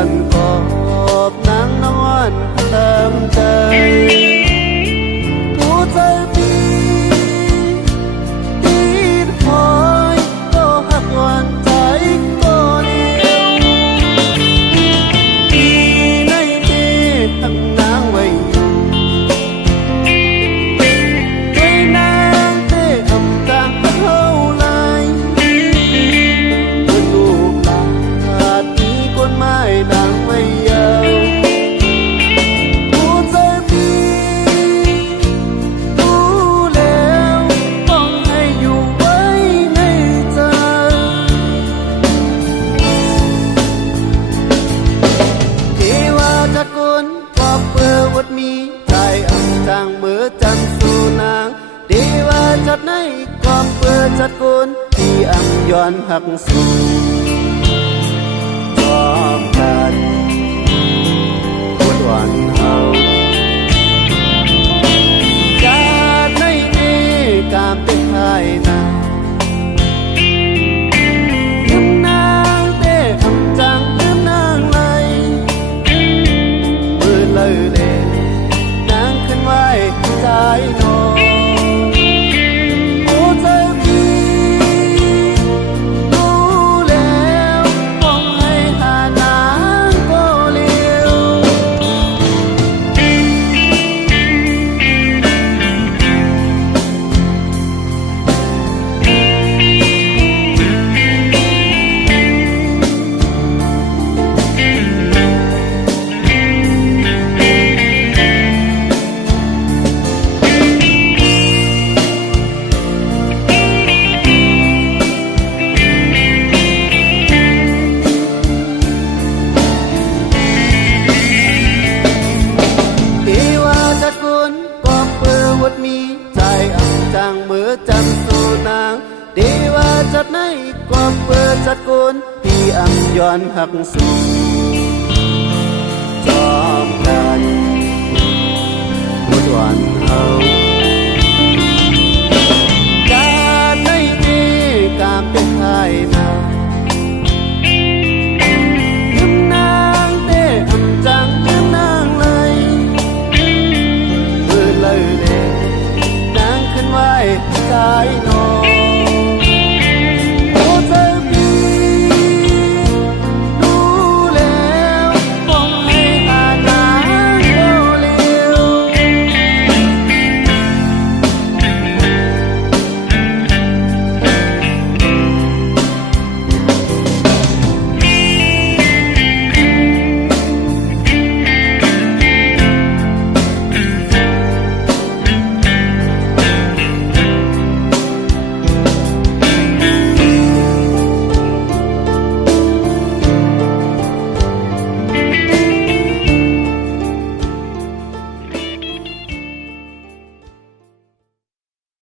สันกอบนางนอนเติมใจผู้ใจดีดีคอยก็หักหวานใจก็เดียวดีในที่ทั้งนางไว้อยู่ด้วยนางเต้อำจางเฮาเลยเมื่อลูกหลานมีกฎหมายดังไว้ยาวผู้ใจดีรู้แล้วต้องให้อยู่ไว้ในใจที่ว่าจะกุนก็เพื่อวัดมีใจอำจางเมื่อจันสู่นางดีว่าจัดในก็เพื่อจัดกุนที่อำย้อนหักสู่พร้อมกันวันวันเฮาจากในนี้กามเป็นไทยนาลืมนางเต้อำจางลืมนางเลยมือเลยนางขึ้นไว้ใจนอนผู้ใจดีรู้แล้วคงให้หานางก็เลี้ยวที่ว่าจัดกุนก็เพื่อวัดมีใจอำจางเมื่อจันสู่นางดีว่าจัดในก็เพื่อจัดกุนที่อำย้อนหักสู่จอมกันวันวันเฮา